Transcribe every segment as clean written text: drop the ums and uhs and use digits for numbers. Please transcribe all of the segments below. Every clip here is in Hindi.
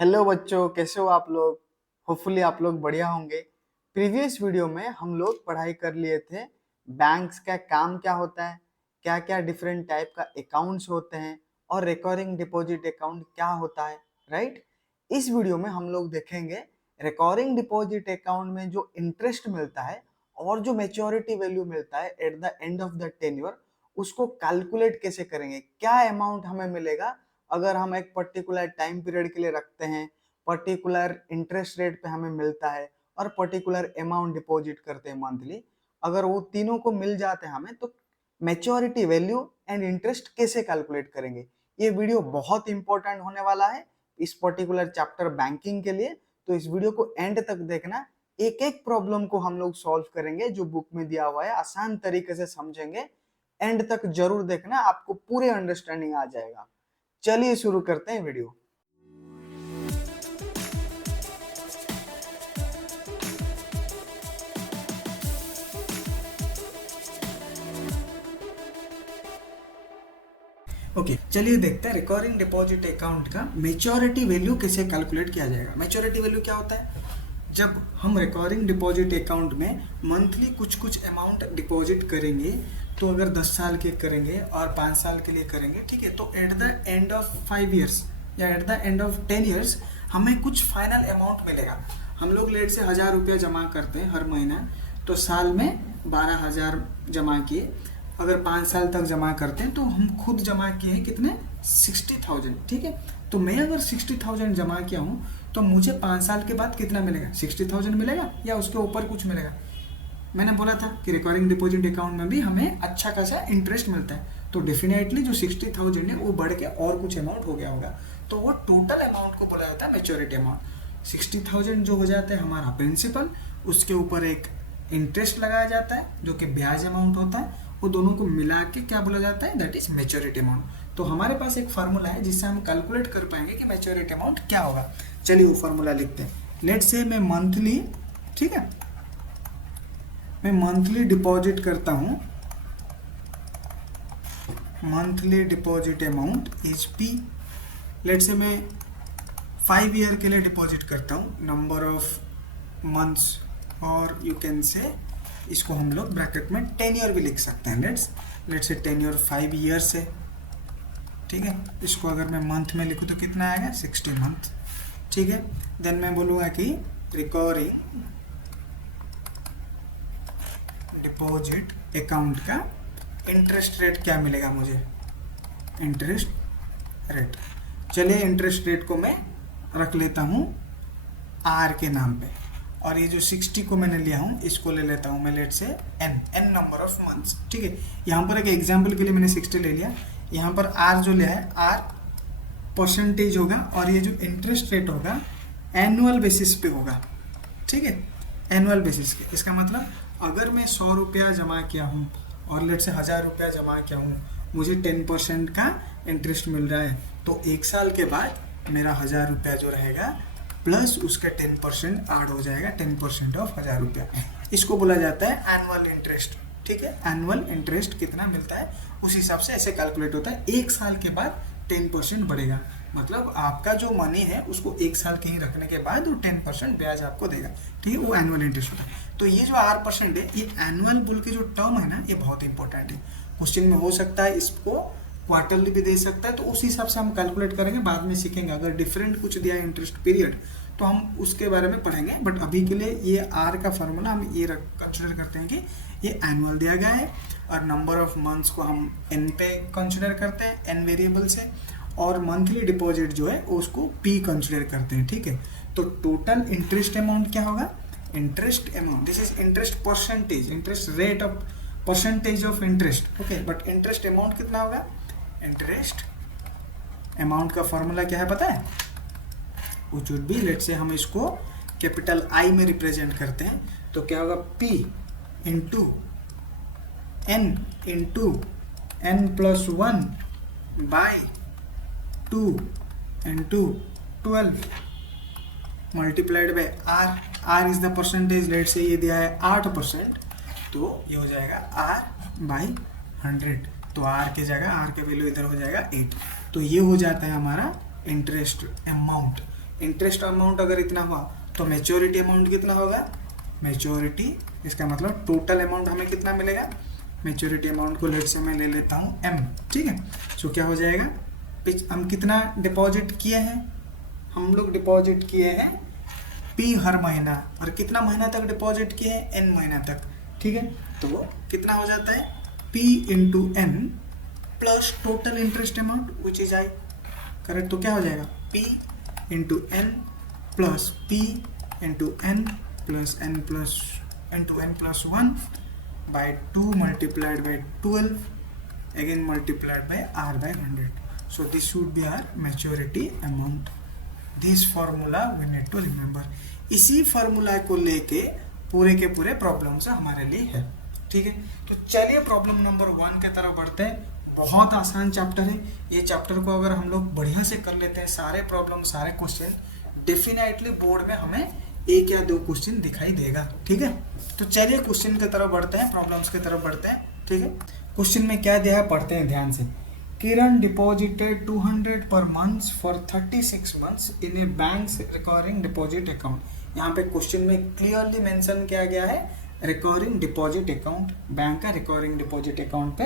हेलो बच्चों, कैसे हो आप लोग। होपफुली आप लोग बढ़िया होंगे। प्रीवियस वीडियो में हम लोग पढ़ाई कर लिए थे बैंक्स का काम क्या होता है, क्या क्या डिफरेंट टाइप का अकाउंट्स होते हैं और रिकरिंग डिपॉजिट अकाउंट क्या होता है, राइट। इस वीडियो में हम लोग देखेंगे रिकरिंग डिपॉजिट अकाउंट में जो इंटरेस्ट मिलता है और जो मेच्योरिटी वैल्यू मिलता है eight the end of the tenure, उसको कैलकुलेट कैसे करेंगे, क्या अमाउंट हमें मिलेगा अगर हम एक पर्टिकुलर टाइम पीरियड के लिए रखते हैं, पर्टिकुलर इंटरेस्ट रेट पे हमें मिलता है और पर्टिकुलर अमाउंट डिपॉजिट करते हैं मंथली। अगर वो तीनों को मिल जाते हैं हमें, तो मैच्योरिटी वैल्यू एंड इंटरेस्ट कैसे कैलकुलेट करेंगे। ये वीडियो बहुत इंपॉर्टेंट होने वाला है इस पर्टिकुलर चैप्टर बैंकिंग के लिए। तो इस वीडियो को एंड तक देखना, एक एक प्रॉब्लम को हम लोग सॉल्व करेंगे जो बुक में दिया हुआ है, आसान तरीके से समझेंगे। एंड तक जरूर देखना, आपको पूरे अंडरस्टैंडिंग आ जाएगा। चलिए शुरू करते हैं वीडियो। ओके, चलिए देखते हैं रिकरिंग डिपॉजिट अकाउंट का मेच्योरिटी वैल्यू कैसे कैलकुलेट किया जाएगा। मेच्योरिटी वैल्यू क्या होता है? जब हम रिकरिंग डिपॉजिट अकाउंट में मंथली कुछ कुछ अमाउंट डिपॉजिट करेंगे, तो अगर 10 साल के करेंगे और 5 साल के लिए करेंगे, ठीक है, तो at the end of 5 years या at the end of 10 years हमें कुछ फाइनल अमाउंट मिलेगा। हम लोग लेट से 1000 रुपया जमा करते हैं हर महीना, तो साल में 12,000 जमा किए। अगर 5 साल तक जमा करते हैं तो हम खुद जमा किए हैं कितने, 60,000, ठीक है। तो मैं अगर 60,000 जमा किया हूँ तो मुझे 5 साल के बाद कितना मिलेगा, 60,000 मिलेगा या उसके ऊपर कुछ मिलेगा। मैंने बोला था कि रिकरिंग डिपॉजिट अकाउंट में भी हमें अच्छा खासा इंटरेस्ट मिलता है, तो डेफिनेटली जो 60,000 है वो बढ़ के और कुछ अमाउंट हो गया होगा, तो वो टोटल अमाउंट को बोला जाता है मेच्योरिटी अमाउंट। 60,000 जो हो जाता है हमारा प्रिंसिपल, उसके ऊपर एक इंटरेस्ट लगाया जाता है जो कि ब्याज अमाउंट होता है, वो दोनों को मिला के क्या बोला जाता है, दैट इज मेच्योरिटी अमाउंट। तो हमारे पास एक फार्मूला है जिससे हम कैलकुलेट कर पाएंगे कि मेच्योरिटी अमाउंट क्या होगा। चलिए वो फार्मूला लिखते हैं। लेट्स से मैं मंथली, ठीक है, मैं मंथली डिपॉजिट करता हूं, monthly deposit amount is P. Let's say मैं 5 ईयर के लिए डिपॉजिट करता हूं, नंबर ऑफ मंथ्स, और यू कैन से इसको हम लोग ब्रैकेट में 10 ईयर भी लिख सकते हैं। लेट्स से 10 ईयर 5 ईयर्स है, ठीक है। इसको अगर मैं मंथ में लिखूँ तो कितना आएगा, 60 मंथ, ठीक है। देन मैं बोलूँगा कि रिकरिंग डिपॉजिट अकाउंट का इंटरेस्ट रेट क्या मिलेगा मुझे, इंटरेस्ट रेट। चलिए इंटरेस्ट रेट को मैं रख लेता हूँ आर के नाम पे, और ये जो 60 को मैंने लिया हूँ इसको ले लेता हूँ मैं लेट से एन नंबर ऑफ मंथ्स, ठीक है। यहाँ पर एक एग्जांपल के लिए मैंने 60 ले लिया। यहाँ पर आर जो लिया है, आर परसेंटेज होगा, और ये जो इंटरेस्ट रेट होगा एनुअल बेसिस पे होगा, ठीक है, एनुअल बेसिस पे। इसका मतलब अगर मैं 100 रुपया जमा किया हूँ और लेट से 1000 रुपया जमा किया हूँ, मुझे 10% का इंटरेस्ट मिल रहा है, तो एक साल के बाद मेरा 1000 रुपया जो रहेगा प्लस उसका 10% ऐड हो जाएगा, 10% ऑफ 1000 रुपया। इसको बोला जाता है एनुअल इंटरेस्ट, ठीक है। एनुअल इंटरेस्ट कितना मिलता है उस हिसाब से ऐसे कैलकुलेट होता है। एक साल के बाद 10% बढ़ेगा, मतलब आपका जो मनी है उसको एक साल के ही रखने के बाद वो 10% ब्याज आपको देगा, ठीक है, वो एनुअल इंटरेस्ट होता है। तो ये जो 8% है, ये एनुअल बोल के जो टर्म है ना, ये बहुत इंपॉर्टेंट है। क्वेश्चन में हो सकता है इसको क्वार्टरली भी दे सकता है, तो उस हिसाब से हम कैलकुलेट करेंगे, बाद में सीखेंगे। अगर डिफरेंट कुछ दिया इंटरेस्ट पीरियड तो हम उसके बारे में पढ़ेंगे, बट अभी के लिए ये आर का फॉर्मूला हम ये कंसिडर करते हैं कि ये एनुअल दिया गया है, और नंबर ऑफ मंथ्स को हम एन पे कंसिडर करते हैं, एन वेरिएबल से, और मंथली डिपॉजिट जो है उसको पी कंसिडर करते हैं, ठीक है। तो टोटल इंटरेस्ट अमाउंट क्या होगा, interest amount, this is interest percentage, interest rate of percentage of interest, okay, but interest amount कितना होगा, इंटरेस्ट अमाउंट का फॉर्मूला क्या है पता है, वो शुड बी, लेट से हम इसको कैपिटल आई में रिप्रेजेंट करते हैं, तो क्या होगा, P into N plus 1 by 2 into 12 multiplied by R is the percentage. Let से ये दिया है 8%, तो ये हो जाएगा R बाई 100, तो आर की जगह आर के वैल्यू इधर हो जाएगा 8, तो ये हो जाता है हमारा इंटरेस्ट अमाउंट। इंटरेस्ट अमाउंट अगर इतना हुआ तो मैच्योरिटी अमाउंट कितना होगा, मैच्योरिटी इसका मतलब टोटल अमाउंट हमें कितना मिलेगा, मैच्योरिटी अमाउंट को लेट से मैं ले लेता हूँ m, ठीक है। सो क्या हो जाएगा, हम कितना डिपॉजिट किए हैं, हम लोग डिपॉजिट किए हैं p हर महीना, और कितना महीना तक डिपॉजिट किए हैं, n महीना तक, ठीक है। तो वो कितना हो जाता है, p into n plus total interest amount which is I, correct. तो क्या हो जाएगा, p into n plus p into n plus n plus into n plus 1 by 2 multiplied by 12 again multiplied by r by 100. So this should be our maturity amount. This formula we need to remember. इसी फॉर्मूला को लेके पूरे के पूरे प्रॉब्लम्स हमारे लिए है, ठीक है। तो चलिए प्रॉब्लम नंबर 1 के तरफ बढ़ते हैं। बहुत आसान चैप्टर है ये, चैप्टर को अगर हम लोग बढ़िया से कर लेते हैं, सारे प्रॉब्लम सारे क्वेश्चन, डेफिनेटली बोर्ड में हमें एक या दो क्वेश्चन दिखाई देगा, ठीक है। तो चलिए क्वेश्चन की तरफ बढ़ते हैं, प्रॉब्लम्स की तरफ बढ़ते हैं, ठीक है। क्वेश्चन में क्या दिया है पढ़ते हैं ध्यान से। किरण deposited 200 per month for 36 months in A banks recurring deposit account. यहाँ पे क्वेश्चन में क्लियरली मेंशन किया गया है रिकरिंग डिपॉजिट अकाउंट, बैंक का रिकरिंग डिपॉजिट अकाउंट पे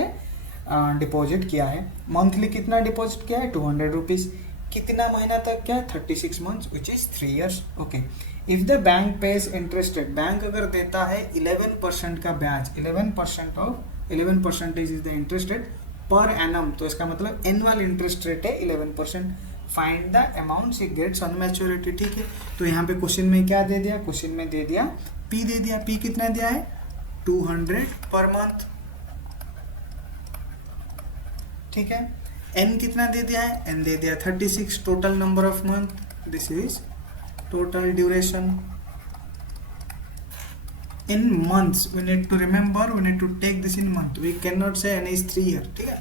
डिपॉजिट किया है। मंथली कितना डिपॉजिट किया है, 200 रुपीज़। कितना महीना तक क्या है, 36 months which is 3 years, okay. If the bank pays interest rate, bank अगर देता है 11% का ब्याज, 11% is the interest rate per annum, तो इसका मतलब एनुअल इंटरेस्ट रेट है 11%। Find the amount she gets on maturity, ठीक है। तो यहाँ पे क्वेश्चन में क्या दे दिया, क्वेश्चन में दे दिया पी दे दिया, पी कितना दिया है 200 पर मंथ, ठीक है। एन कितना दे दिया है, एन दे दिया 36, total number of month, this is total duration in months. We need to remember, we need to take this in month. We cannot say n is 3 year, ठीक है,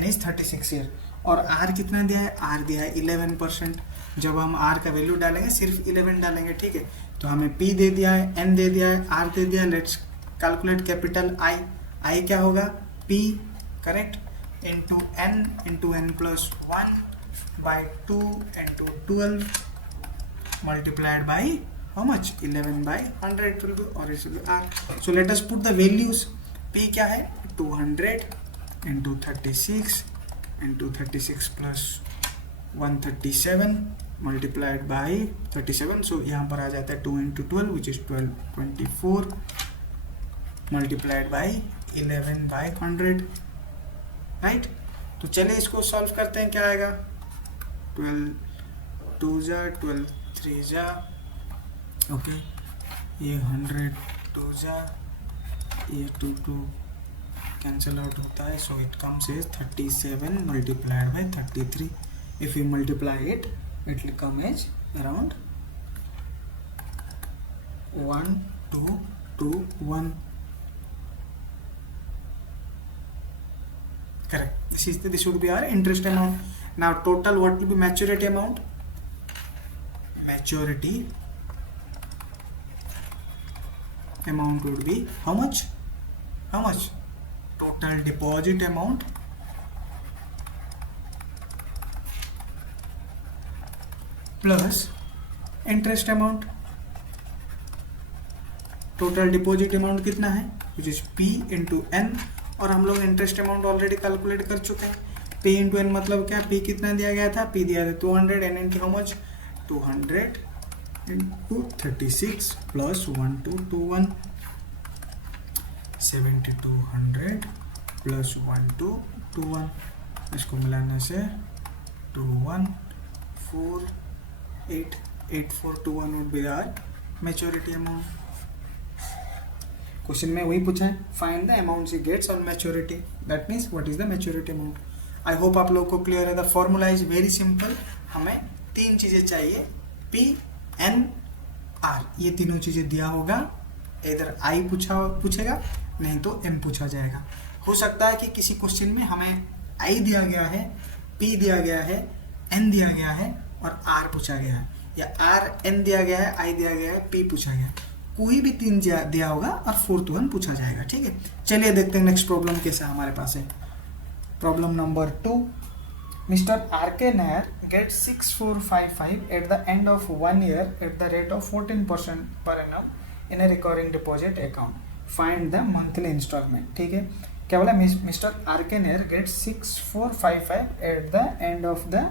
n is 36 year। और r कितना दिया है, r दिया है 11%। जब हम r का वैल्यू डालेंगे सिर्फ 11 डालेंगे, ठीक है। तो हमें p दे दिया है, n दे दिया है, r दे दिया है। लेट्स कैलकुलेट कैपिटल I क्या होगा, p, correct, into n plus 1 by 2 into 12 multiplied by how much, 11 by 100 it will be, or it will be r. So let us put the values. p क्या है 200 into 36 into 36 plus 137 multiplied by 37. So यहाँ पर आ जाता है 2 into 12 which is 1224 multiplied by 11 by 100, right। तो चलिए इसको सॉल्व करते हैं, क्या आएगा, 12 2 जा 12 3 जा, ओके, ये 100 2 जा, ये 2 कैंसिल आउट होता है, so it comes is 37 multiplied by 33। If you multiply it will come as around 1221, correct। This would be our interest amount. Now total what will be maturity amount, maturity amount would be how much, total deposit amount plus interest amount। Total deposit amount कितना है, which is p into n, और हम लोग इंटरेस्ट अमाउंट ऑलरेडी कैलकुलेट कर चुके हैं। p इंटू n मतलब क्या, p कितना दिया गया था, p दिया था 200, n into how much 200 into 36 plus 1221 7200 plus 1221, इसको मिलाने से 2148841 would be our maturity amount. Question में वही पूछा है, find the amount she gets on maturity, that means what is the maturity amount. I hope आप लोगों को क्लियर है। The formula is very simple, हमें तीन चीज़ें चाहिए, P N R, ये तीनों चीज़ें दिया होगा, इधर I पूछेगा, नहीं तो M पूछा जाएगा। हो सकता है कि किसी क्वेश्चन में हमें I दिया गया है, P दिया गया है, N दिया गया है और R पूछा गया है, या R N दिया गया है, I दिया गया है, P पूछा गया है, कोई भी तीन दिया होगा और फोर्थ वन पूछा जाएगा, ठीक है। चलिए देखते हैं नेक्स्ट प्रॉब्लम कैसा हमारे पास है। Problem number 2, Mr. R.K. Nair gets 6455 at the end of 1 year at the rate of 14% per annum in a recurring deposit account. Find the monthly installment. ठीक है, क्या बोला? Mister R K Nair get 6455 at the end of the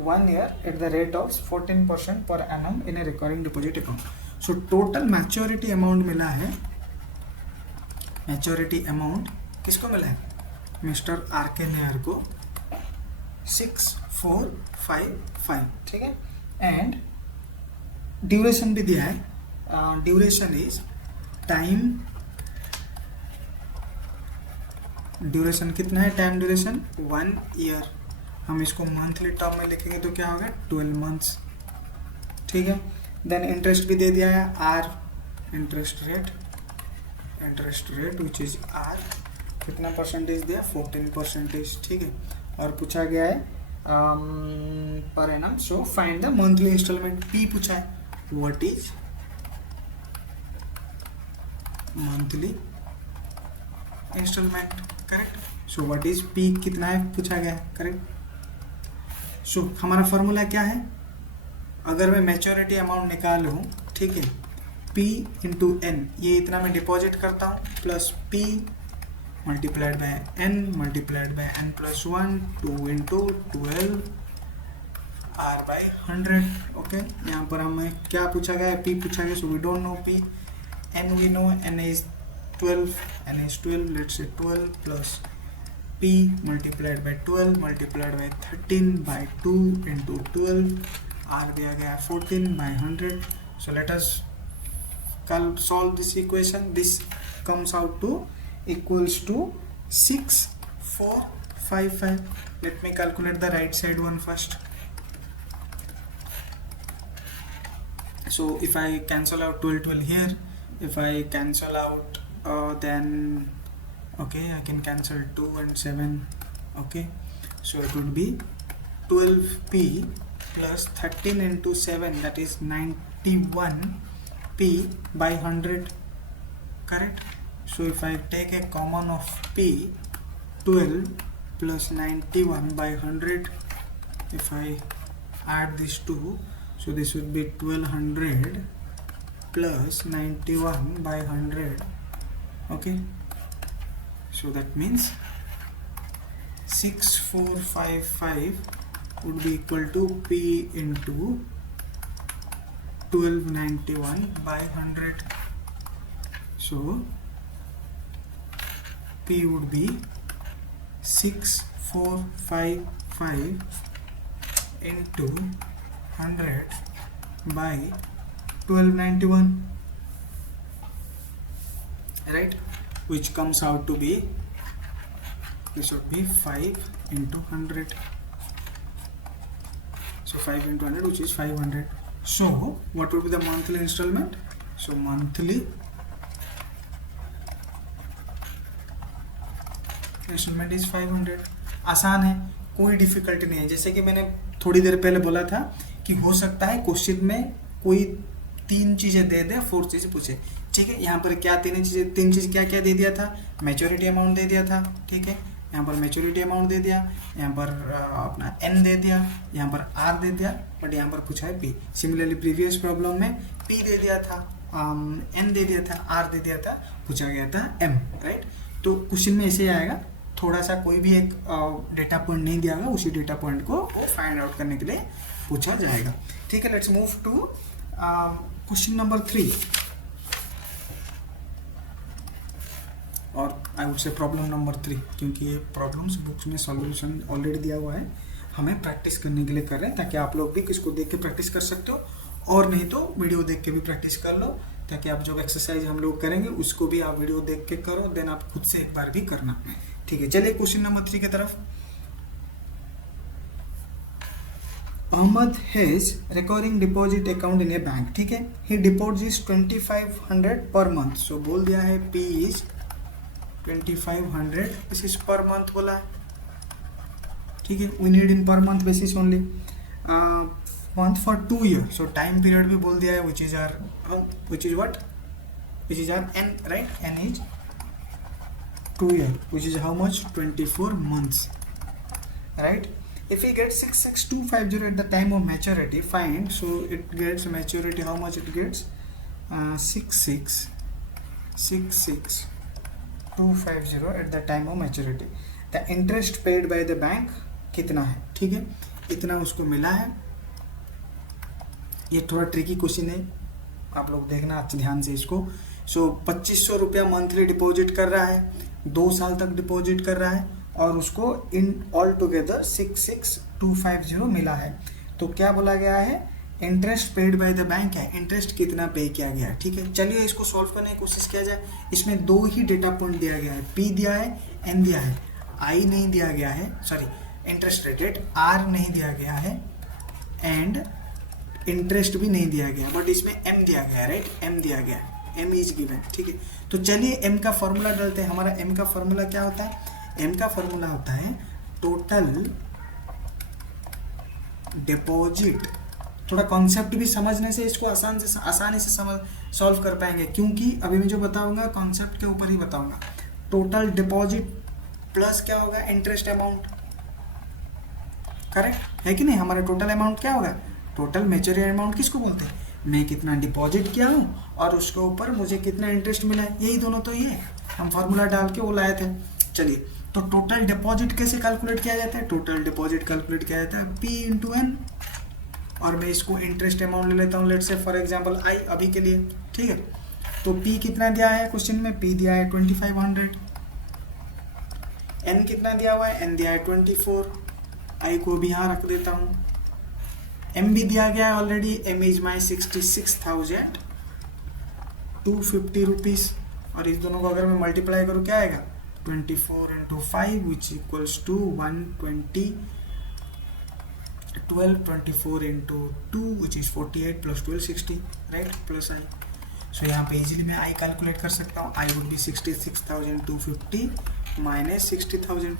1 year at the rate of 14% per annum in a recurring deposit account. So total maturity amount मिला है, maturity amount किसको मिला है? मिस्टर आर के नेयर को 6455, ठीक है. एंड ड्यूरेशन भी दिया है, ड्यूरेशन इज टाइम, ड्यूरेशन कितना है? Time duration 1 year. हम इसको मंथली टर्म में लिखेंगे तो क्या होगा? 12 months, ठीक है. देन इंटरेस्ट भी दे दिया है, our interest rate which is R, कितना परसेंटेज दिया? 14%, ठीक है. और पूछा गया है per annum. So find the monthly installment. P पूछा है, what is monthly installment, correct. So what is P कितना है पूछा गया है, करेक्ट. सो हमारा फॉर्मूला क्या है? अगर मैं मैच्योरिटी अमाउंट निकालूं, ठीक है, पी इंटू एन, ये इतना मैं डिपॉजिट करता हूँ, plus P multiplied by N multiplied by N plus 1, 2 into 12 R by 100. Okay, यहाँ पर हमें क्या पूछा गया है? पी पूछा गया. So we don't know P. N we know, N is 12, let's say 12 plus p multiplied by 12 multiplied by 13 by 2 into 12, r दिया गया 14 by 100. So let us solve this equation. This comes out to equals to 6455. Let me calculate the right side one first. So if I cancel out 12 here, if I cancel out then okay, I can cancel 2 and 7. Okay, so it would be 12p plus 13 into 7, that is 91p by 100, correct. So if I take a common of p, 12 plus 91 by 100, if I add these two, so this would be 1200 plus 91 by 100. Okay, so that means 6455 would be equal to p into 1291 by 100. So p would be 6455 into 100 by 1291, right, which comes out to be, this would be 5 into 100. So 5 into 100, which is 500. So what would be the monthly installment? So monthly installment is 500. आसान है, कोई डिफिकल्टी नहीं है. जैसे कि मैंने थोड़ी देर पहले बोला था कि हो सकता है क्वेश्चन में कोई 3 चीजें दे दे, 4 चीजें पूछे, ठीक है. यहाँ पर क्या 3 चीज क्या क्या दे दिया था? मैच्योरिटी अमाउंट दे दिया था, ठीक है. यहाँ पर मैच्योरिटी अमाउंट दे दिया, यहाँ पर अपना एन दे दिया, यहाँ पर आर दे दिया, बट यहाँ पर पूछा है पी. सिमिलरली प्रीवियस प्रॉब्लम में पी दे दिया था, एन दे दिया था, आर दे दिया था, पूछा गया था एम, राइट. तो क्वेश्चन में ऐसे आएगा, थोड़ा सा कोई भी एक डेटा पॉइंट नहीं दिया होगा, उसी डेटा पॉइंट को वो फाइंड आउट करने के लिए पूछा जाएगा, ठीक है. Let's move to question number 3, और I would say problem number 3, क्योंकि ये प्रॉब्लम्स बुक्स में सॉल्यूशन ऑलरेडी दिया हुआ है, हमें प्रैक्टिस करने के लिए कर रहे हैं, ताकि आप लोग भी किसको देख के प्रैक्टिस कर सकते हो, और नहीं तो वीडियो देख के भी प्रैक्टिस कर लो, ताकि आप जो एक्सरसाइज हम लोग करेंगे उसको भी आप वीडियो देख के करो, देन आप खुद से एक बार भी करना, ठीक है. चलिए क्वेश्चन नंबर 3 की तरफ. Ahmed has recurring deposit account in a bank, ठीक है. ही डिपॉजिट्स 2500 पर मंथ. सो बोल दिया है P is 2500, this is per month बोला है, ठीक है. We need in per month basis only. Month for 2 years. So time period भी बोल दिया है, which is our N, right. N is 2 years, which is how much? 24 months, right. If we get 66250 at the time of maturity, find, so it gets maturity, how much it gets, 66250 at the time of maturity. The interest paid by the bank कितना है, ठीक है, इतना उसको मिला है. ये थोड़ा ट्रिकी क्वेश्चन है, आप लोग देखना अच्छे ध्यान से इसको. सो 2500 रुपया मंथली डिपॉजिट कर रहा है, 2 साल तक डिपॉजिट कर रहा है, और उसको इन ऑल टुगेदर 66250 मिला है. तो क्या बोला गया है, interest paid by the bank है, इंटरेस्ट कितना पे किया गया है. ठीक है, चलिए इसको सॉल्व करने की कोशिश किया जाए. इसमें 2 ही डेटा पॉइंट दिया गया है, पी दिया है, एन दिया है, आई नहीं दिया गया है, सॉरी इंटरेस्ट रेट आर नहीं दिया गया है, एंड इंटरेस्ट भी नहीं दिया गया, बट इसमें एम दिया गया है, राइट, एम दिया गया है, एम इज गिवन. ठीक है, तो चलिए एम का फॉर्मूला डालते हैं. हमारा एम का फॉर्मूला क्या होता है, एम का फॉर्मूला होता है टोटल डिपॉजिट. थोड़ा कॉन्सेप्ट भी समझने से इसको आसानी से समझ सॉल्व कर पाएंगे, क्योंकि अभी मैं जो बताऊंगा कॉन्सेप्ट के ऊपर ही बताऊंगा. टोटल डिपॉजिट प्लस क्या होगा, इंटरेस्ट अमाउंट, करेक्ट है कि नहीं. हमारा टोटल अमाउंट क्या होगा, टोटल मैच्योरिटी अमाउंट किसको बोलते हैं, मैं कितना डिपॉजिट किया हूँ और उसके ऊपर मुझे कितना इंटरेस्ट मिला है, यही दोनों तो ये हम फार्मूला डाल के वो लाए थे. चलिए, तो टोटल डिपॉजिट कैसे कैलकुलेट किया जाता है, टोटल डिपॉजिट कैलकुलेट किया जाता है P इंटू एन, और मैं इसको इंटरेस्ट अमाउंट ले लेता हूँ, let's say for example I अभी के लिए. ठीक है, तो P कितना दिया है क्वेश्चन में, P दिया है 2500, N कितना दिया हुआ है, N दिया है 24, आई को भी यहाँ रख देता हूँ, M भी दिया गया है already, M is my 66,250 rupees, और इस दोनों को अगर मैं मल्टीप्लाई करूँ क्या आएगा, 24 into 5 which equals to 120, 12, 24 into 2 which is 48 plus 12 60, right, plus I. So यहाँ पे इजीली मैं आई कैलकुलेट कर सकता हूँ. I would be 66,250 minus 60,000,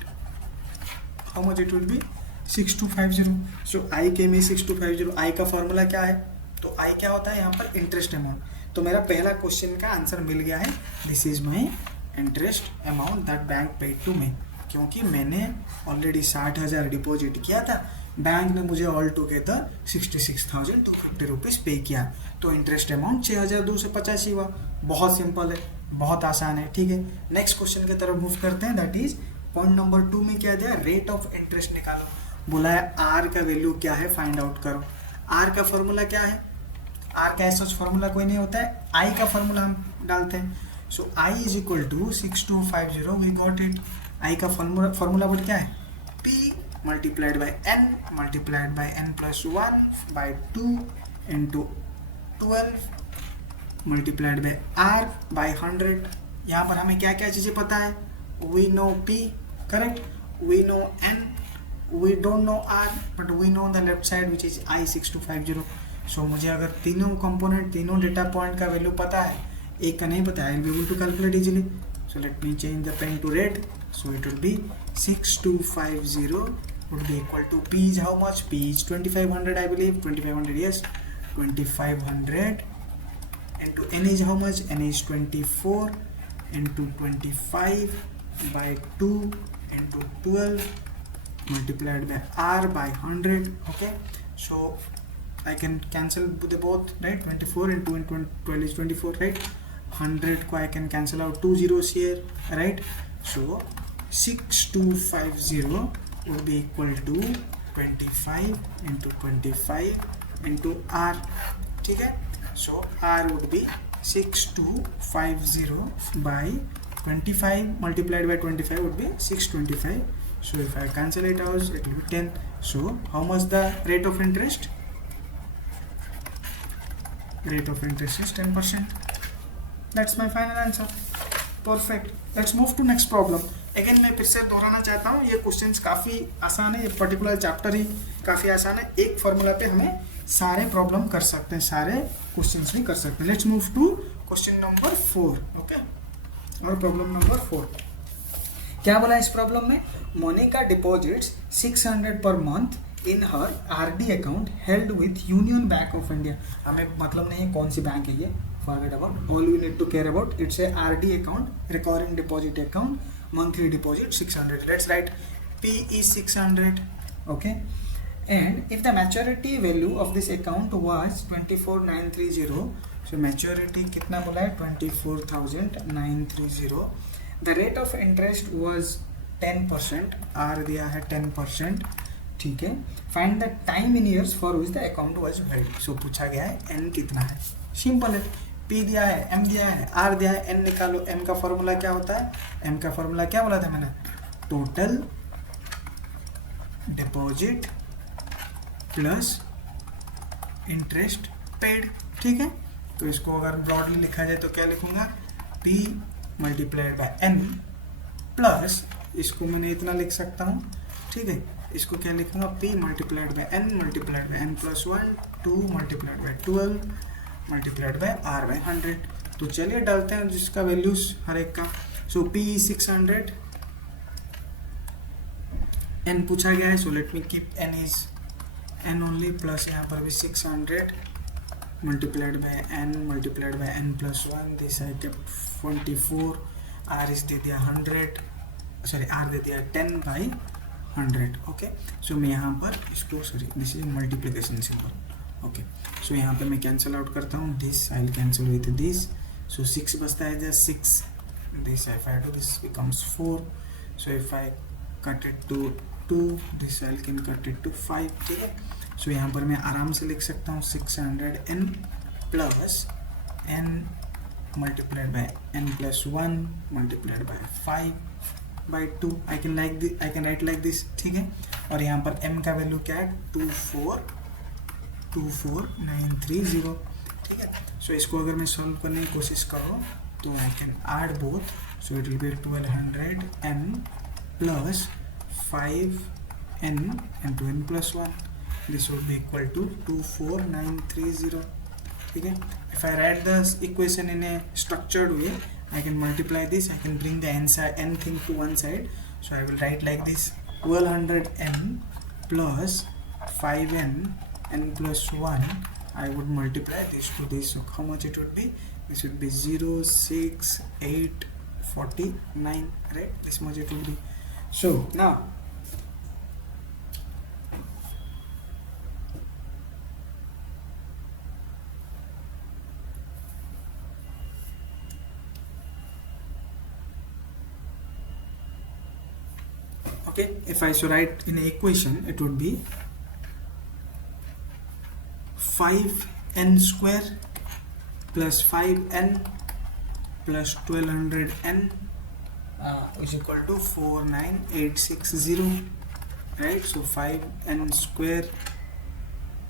how much it will be 6250. So I के में 6250, आई का फॉर्मूला क्या है, तो आई क्या होता है यहाँ पर, इंटरेस्ट अमाउंट. तो मेरा पहला क्वेश्चन का आंसर मिल गया है, this is my interest amount that bank paid to me, क्योंकि मैंने ऑलरेडी 60,000 डिपॉजिट किया था, बैंक ने मुझे ऑल टुगेदर 66,250 रुपीज़ पे किया, तो इंटरेस्ट अमाउंट 6,285 हुआ. बहुत सिंपल है, बहुत आसान है. ठीक है, नेक्स्ट क्वेश्चन की तरफ मूव करते हैं. दैट इज पॉइंट नंबर 2 में क्या दिया, रेट ऑफ इंटरेस्ट निकालो. बोला है आर का वैल्यू क्या है फाइंड आउट करो. आर का फॉर्मूला क्या है, आर का ऐसा फॉर्मूला कोई नहीं होता है, आई का फॉर्मूला हम डालते हैं. So I is equal to 6250, we got it. I का फॉर्मूला बोल क्या है, P multiplied by N plus 1 by 2 into 12 multiplied by R by 100. यहाँ पर हमें क्या क्या चीज़ें पता है, we know P, correct, we know N, we don't know r but we know the left side which is I 6250. so मुझे अगर तीनों कंपोनेंट, तीनों डेटा पॉइंट का वैल्यू पता है, एक का नहीं पता है, I'll be able to calculate easily. so let me change the pen to red. so it will be 6250 would be equal to P is how much, P is 2500 I believe, 2500, yes, 2500 into N is how much, N is 24 into 25 by 2 into 12 multiplied by r by 100. okay, so I can cancel the both, right, 24 into 12 is 24, right, 100 को I can cancel out 2 zeros here, right. so 6250 would be equal to 25 into 25 into r. ठीक है, so r would be 6250 by 25 multiplied by 25 would be 625. so if I cancel it out, it will be 10. so how much the rate of interest, rate of interest is 10%. that's my final answer. perfect, let's move to next problem. again मैं फिर से दोहराना चाहता हूँ, ये क्वेश्चंस काफ़ी आसान है, ये पर्टिकुलर चैप्टर ही काफ़ी आसान है, एक फॉर्मूला पे हमें सारे प्रॉब्लम कर सकते हैं, सारे क्वेश्चंस भी कर सकते हैं. Let's move to question number 4. Okay, और प्रॉब्लम नंबर 4 क्या बोला इस प्रॉब्लम में, Monika deposits 600 per month in her RD account held with Union Bank of India. हमें मतलब नहीं है कौन सी बैंक है ये, forget about, all we need to care about it's a RD account, recurring deposit account, monthly deposit 600. Let's write P is 600, Okay, and if the maturity value of this account was 24,930, so maturity कितना बोला है 24,930, the rate of interest was 10%, R दिया है 10%, ठीक है. Find the time in years for which the account was valid. So पूछा गया है एन कितना है, सिंपल है, पी दिया है, एम दिया है, आर दिया है, एन निकालो. एम का फॉर्मूला क्या होता है, एम का फॉर्मूला क्या बोला था मैंने, total deposit plus interest paid. ठीक है, तो इसको अगर ब्रॉडली लिखा जाए तो क्या लिखूंगा, P multiplied by N plus, इसको मैंने इतना लिख सकता हूँ. ठीक है, इसको क्या लिखूंगा, P multiplied by N plus 1, 2 multiplied by 12 multiplied by R by 100. तो चलिए डालते हैं जिसका वैल्यूज हर एक का. सो P 600, N पूछा गया है, so let me keep N is N only, plus यहाँ पर भी 600 multiplied by n plus 1, this I kept 24, R is they दिया 100, सॉरी R दे दिया 10 बाई 100. ओके, सो मैं यहाँ पर इसको, sorry this is multiplication symbol. Okay, so यहाँ पे मैं कैंसिल आउट करता हूँ, this I will cancel with this. So 6 बचता है just 6, this if I do this becomes 4. So if I cut it to 2, this I can cut it to 5. ठीक है, सो यहाँ पर मैं आराम से लिख सकता हूँ 600n plus n multiplied by n plus 1 multiplied by 5/2. I can write like this. ठीक है, और यहाँ पर m का वैल्यू क्या है, 24,930. ठीक है, सो इसको अगर मैं सॉल्व करने की कोशिश करूँ तो I can add both. So it will B 1200n plus 5n into n plus 1. This would be equal to 24,930. ठीक है, if I write the equation in a structured way, I can multiply this, I can bring the n thing to one side. So I will write like this, 1200n plus 5n n plus 1, I would multiply this to this. So how much it would be, this would be 06849, right? This much it would be. So now okay, if I should write in an equation, it would be 5n square plus 5n plus 1200n is equal to 49860, right? So 5n square,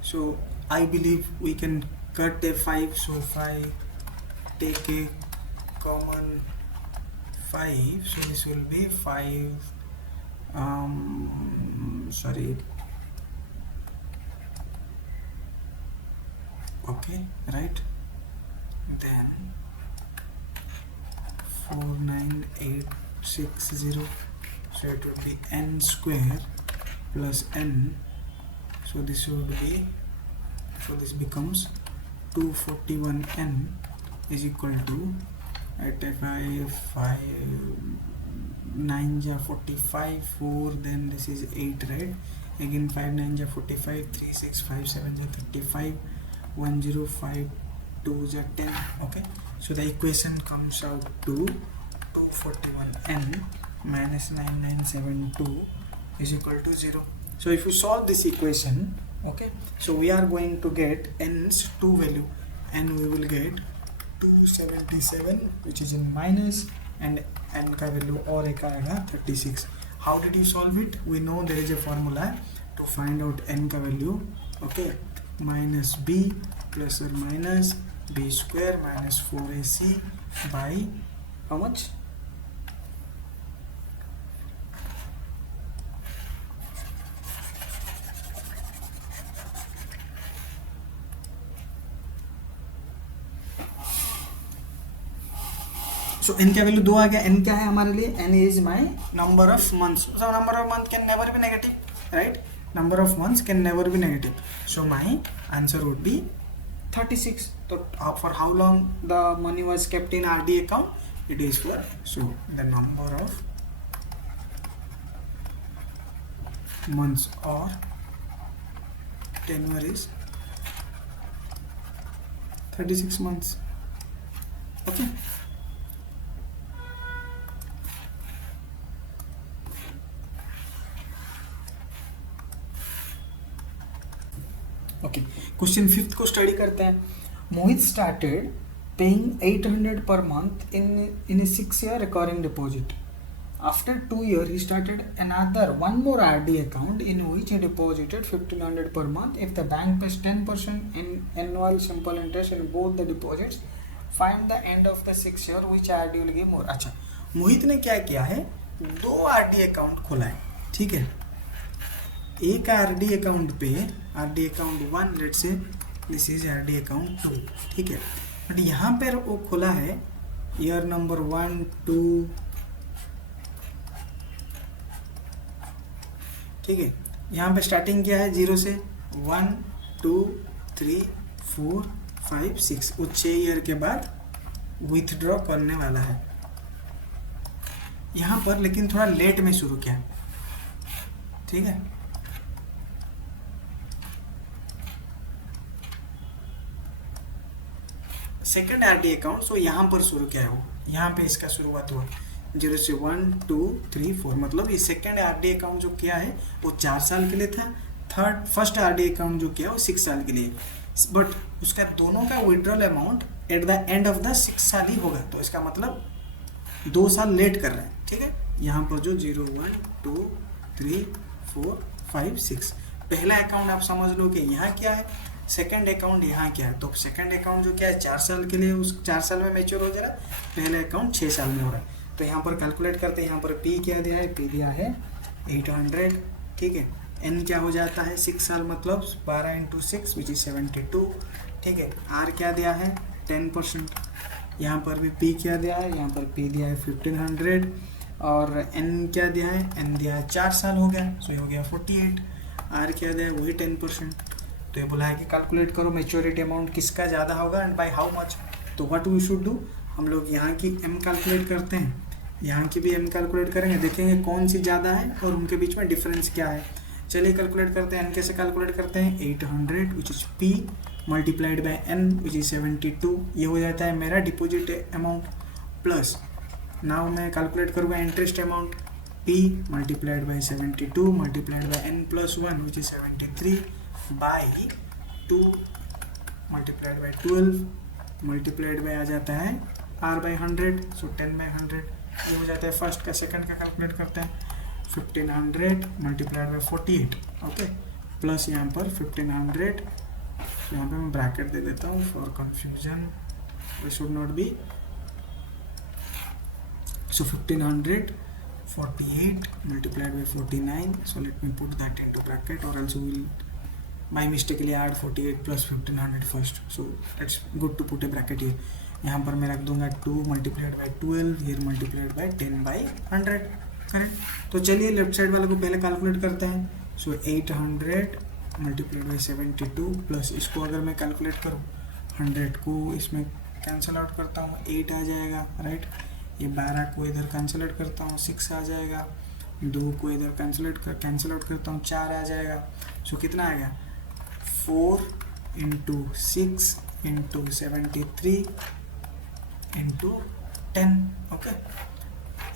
so I believe we can cut a 5. So if I take a common 5, so this will be 5, sorry, okay, right, then 49860, so it would be n square plus n, so this would be, so this becomes 241n is equal to, at 5 9 ja 45, 4, then this is 8, right? Again 5 9 ja 45, 3 6 5 7 ja 35, 1 0 5 2 ja 10. Okay, so the equation comes out to 241n minus 9972 is equal to 0. So if you solve this equation, okay, so we are going to get n's 2 value, and we will get 277, which is in minus, and n का वैल्यू और एक आएगा 36. How did you solve it, we know there is a formula to find out n का value. Okay, minus b plus और minus b square minus 4ac by how much, so n का वैल्यू 2 आ गया. n क्या है हमारे लिए, n is my number of months. So number of month can never be negative, right? Number of months can never be negative. So my answer would be 36. तो for how long the money was kept in RD account, it is for, so the number of months or tenure is 36 months. Okay. Okay, question 5 को स्टडी करते हैं. मोहित started paying 800 per month in a 6-year recurring deposit. After 2 years, he started another one more RD account in which he deposited 1500 per month. If the bank pays 10% in annual simple interest in both the deposits, find the end of the 6 year which RD will give more. अच्छा, मोहित ने क्या किया है, 2 RD अकाउंट खोला है. ठीक है, एक RD अकाउंट पे RD अकाउंट 1, लेट से दिस इज RD अकाउंट 2. ठीक है, बट यहाँ पर वो खोला है ईयर नंबर 1, 2. ठीक है, यहाँ पे स्टार्टिंग किया है 0 से. 1, 2, 3, 4, 5, 6. वो 6 ईयर के बाद विथड्रॉ करने वाला है यहाँ पर, लेकिन थोड़ा लेट में शुरू किया. ठीक है, सेकेंड RD अकाउंट सो यहाँ पर शुरू किया है. वो यहाँ पे इसका शुरुआत हुआ 0 से 1, 2, 3, 4. मतलब ये सेकेंड RD अकाउंट जो किया है वो 4 साल के लिए था. फर्स्ट RD अकाउंट जो किया वो 6 साल के लिए. बट उसका दोनों का withdrawal amount at the end of the 6 साल ही होगा. तो इसका मतलब 2 साल लेट कर रहे हैं. ठीक है, यहाँ पर जो 0, 1, 2, 3, 4, 5, 6 पहला अकाउंट आप समझ लो कि यहाँ क्या है, सेकंड अकाउंट यहाँ क्या है. तो सेकंड अकाउंट जो क्या है 4 साल के लिए, उस 4 साल में मैच्योर हो जा रहा है. पहला अकाउंट 6 साल में हो रहा है. तो यहाँ पर कैलकुलेट करते हैं. यहाँ पर P क्या दिया है, P दिया है 800. ठीक है, N क्या हो जाता है 6 साल मतलब 12 × 6 विच इज 72. ठीक है, R क्या दिया है 10%. यहाँ पर भी P क्या दिया है, यहाँ पर P दिया है 1500 और N क्या दिया है, N दिया है 4 साल हो गया. सो हो गया 48. R क्या दिया है वही 10%. तो ये बोला है कि कैलकुलेट करो मेच्योरिटी अमाउंट किसका ज़्यादा होगा एंड बाय हाउ मच. तो व्हाट वी शुड डू, हम लोग यहाँ की M कैलकुलेट करते हैं, यहाँ की भी M कैलकुलेट करेंगे, देखेंगे कौन सी ज़्यादा है और उनके बीच में डिफरेंस क्या है. चलिए कैलकुलेट करते हैं. N कैसे कैलकुलेट करते हैं, 800 which is P multiplied by N which is 72. ये हो जाता है मेरा डिपॉजिट अमाउंट. प्लस नाउ मैं कैलकुलेट करूँगा interest amount, P multiplied by 72 multiplied by N plus 1 which is 73 by 2 multiplied by 12 multiplied by आ जाता है R बाई 100. So 10 by 100. ये हो जाता है फर्स्ट का. सेकंड का कैलकुलेट करते हैं 1500 मल्टीप्लाइड बाई 48. ओके, प्लस यहाँ पर 1500. यहाँ पे मैं ब्रैकेट दे देता हूँ for confusion, we should not be. So 1500 48 multiplied by 49. So let me put that into bracket, or else we will by mistakenly add 48 plus 1500 first. So it's good to put a bracket here. यहाँ पर मैं रख दूंगा 2 multiplied by 12, here multiplied by 10 by 100. Correct. तो चलिए लेफ्ट साइड वाले को पहले कैलकुलेट करते हैं. सो 800 multiplied by 72 प्लस इसको अगर मैं कैलकुलेट करूँ 100 को इसमें कैंसिल आउट करता हूँ 8 आ जाएगा. राइट, ये 12 को इधर कैंसिल आउट करता हूँ 6 आ जाएगा. 2 को इधर कैंसिल आउट करता हूँ 4 आ जाएगा. सो कितना आ गया 4 × 6 × 73 × 10. ओके,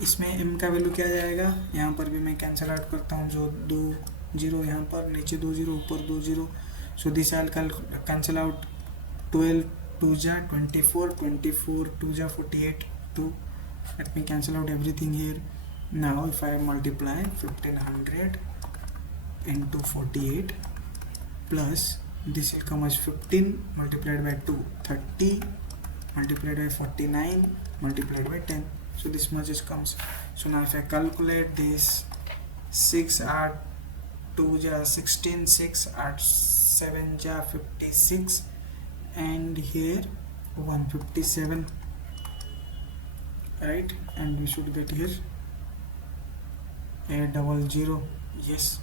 इसमें m का वैल्यू क्या जाएगा, यहाँ पर भी मैं कैंसिल आउट करता हूँ जो 2 0 यहाँ पर, नीचे 2 0 ऊपर 2 0. So this I cancel out 12 2 जा 24 24 2 जा 48 2. Let me cancel out everything here. Now if I multiply 1500 into 48 plus this will come as 15 multiplied by 2 30 multiplied by 49 multiplied by 10. So this much is comes. So now if I calculate this, 6 8 2 ja 16, 6 8 7 ja 56, and here 157. Right, and we should get here 800. Yes,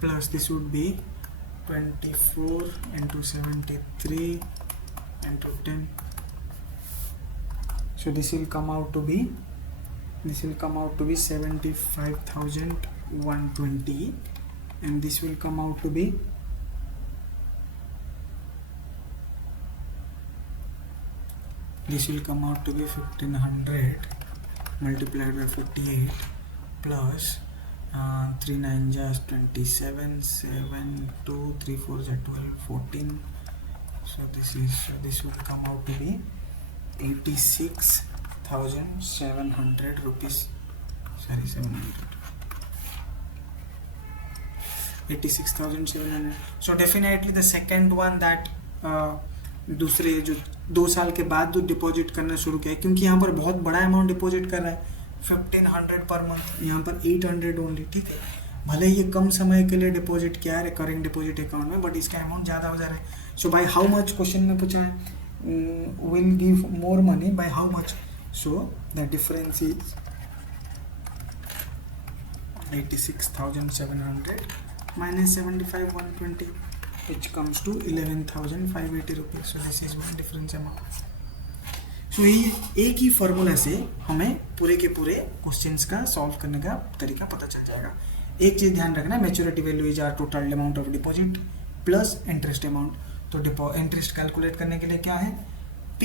plus this would be 24 into 73 into 10. So this will come out to be 75,120 and this will come out to be this will come out to be 1500 multiplied by 48 plus 3 9 just 27, 7 2 3 4 is 12, 14. So this will come out to be 86,700 rupees. Sorry, 700. 86,700. So definitely the second one that दूसरे जो 2 साल के बाद जो डिपॉजिट करना शुरू किया, क्योंकि यहाँ पर बहुत बड़ा अमाउंट डिपॉजिट कर रहा है 1500 पर मंथ, यहाँ पर 800 ओनली, ठीक है। भले ये कम समय के लिए डिपॉजिट किया है रिकरिंग डिपॉजिट अकाउंट में, बट इसका अमाउंट ज़्यादा हो जा रहा है। सो बाय हाउ मच क्वेश्चन में पूछा है, will give more money by how much, so the difference is 86,700 minus 75,120 which comes to 11,580 rupees. So this is one difference amount. So ये एक ही फार्मूला से हमें पूरे के पूरे क्वेश्चंस का सॉल्व करने का तरीका पता चल जाएगा। एक चीज़ ध्यान रखना, maturity value is our total amount of deposit plus interest amount. तो इंटरेस्ट कैलकुलेट करने के लिए क्या है, P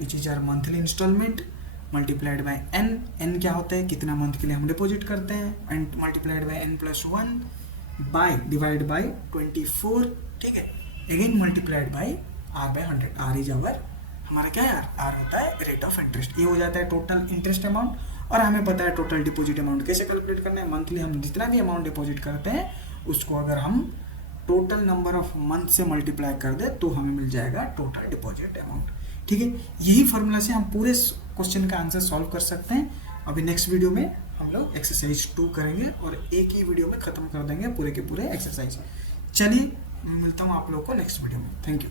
which is our monthly installment multiplied by N। N क्या होता है, कितना मंथ के लिए हम डिपॉजिट करते हैं, and multiplied by N+1 by divide by 24, ठीक है। Again multiplied by R/100। R is our हमारा क्या है, R होता है रेट ऑफ इंटरेस्ट। ये हो जाता है टोटल इंटरेस्ट अमाउंट। और हमें पता है टोटल डिपॉजिट अमाउंट कैसे कैलकुलेट करना है, मंथली हम जितना भी अमाउंट डिपॉजिट करते हैं उसको अगर हम टोटल नंबर ऑफ मंथ से मल्टीप्लाई कर दे तो हमें मिल जाएगा टोटल डिपॉजिट अमाउंट, ठीक है। यही फॉर्मूला से हम पूरे क्वेश्चन का आंसर सॉल्व कर सकते हैं। अभी नेक्स्ट वीडियो में हम लोग एक्सरसाइज 2 करेंगे और एक ही वीडियो में खत्म कर देंगे पूरे के पूरे एक्सरसाइज। चलिए मिलता हूँ आप लोगों को नेक्स्ट वीडियो में। Thank you.